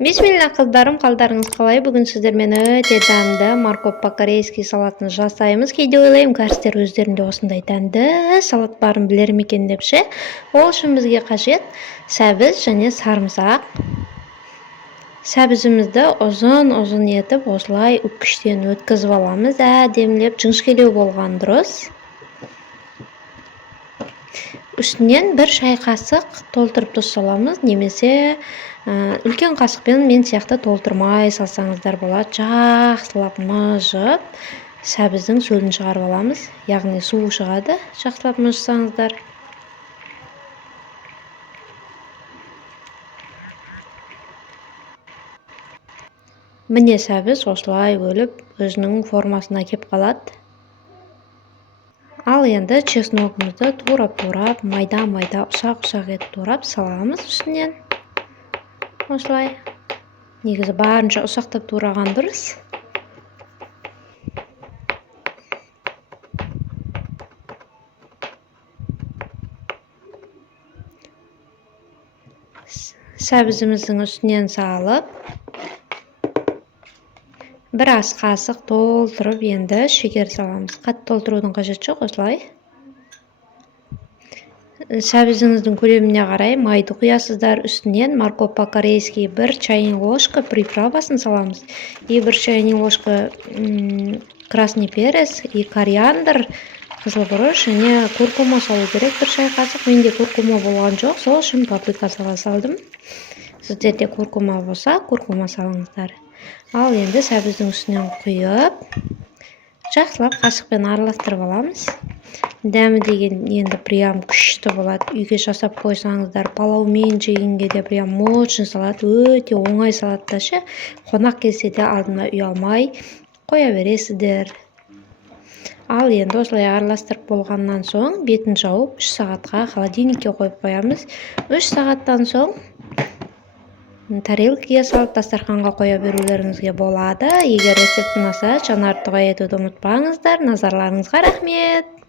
Бисмилла кыздарым, калдарыңыз калай? Бүгүн сиздер менен өтө дәмдүү морковь по-корейски салатын жасайбыз. Кейде ойлойм, кәрістер өздеринде осындай дәмдүү салат барын билер мекен депчи. Ол үчүн бизге кажет сәбиз және сарымсак. Сәбизимизди озон этип осулай үпкүчтөн өткөзүп алабыз. Демлеп жыңшкелүү болгон дурус. Үстүнөн 1 чай касык толтуруп туз салабыз, немесе үлкен касыкпен мен сыяктуу толтурмай салсаңыздар болот. Жакшылап мыжып, сәбиздин сөлүн чыгарып алабыз. Ягни суу чыгады, жакшылап мыжсаңыздар. Міне сәбиз осулай бөлүп, өзүнүн формасына кеп калат. Ал енді чесногумузду турап, майда усак этип турап салабыз үстүнөн. Осулай. Негизи барынча усактап тураган дурус. Сәбизимиздин үстүнөн салып, 1 ас касык толтуруп енді шекер салабыз. Кат толтуруудун кажети жок, осулай. Сәбизиңиздин көлөмүнө карай майды куясыздар. Үстүнөн морковь по-корейски 1 чайный ложка приправасын салабыз. И 1 чайный ложка красный перец и кориандр, кызыл буруч және куркума салуу керек 1 чай касык. Менде куркума болгон жок, сол үчүн паприка салдым. Сиздерде куркума болсо, куркума салыңыздар. Ал енді сәбиздин үстүнөн куюп, жакшылап кашыкпен аралаштырып алабыз. Дәми деген енді прям күчтүү болот. Үйгө жасап койсаңыздар, палау менен жегенге де прям очень салат, өтө оңой салатташы. Конак келсе де алдына уялмай коя бересиздер. Ал енді осулай аралаштырып болгондон соң бетин жауып 3 саатка холодильникке коюп коябыз. 3 сааттан соң тарелкага салып дастарханга коя берүүлөрүңүзгө болот. Эгер рецепт унаса, чана артыга этүүнү унутпаңыздар. Назарларыңызга рахмет.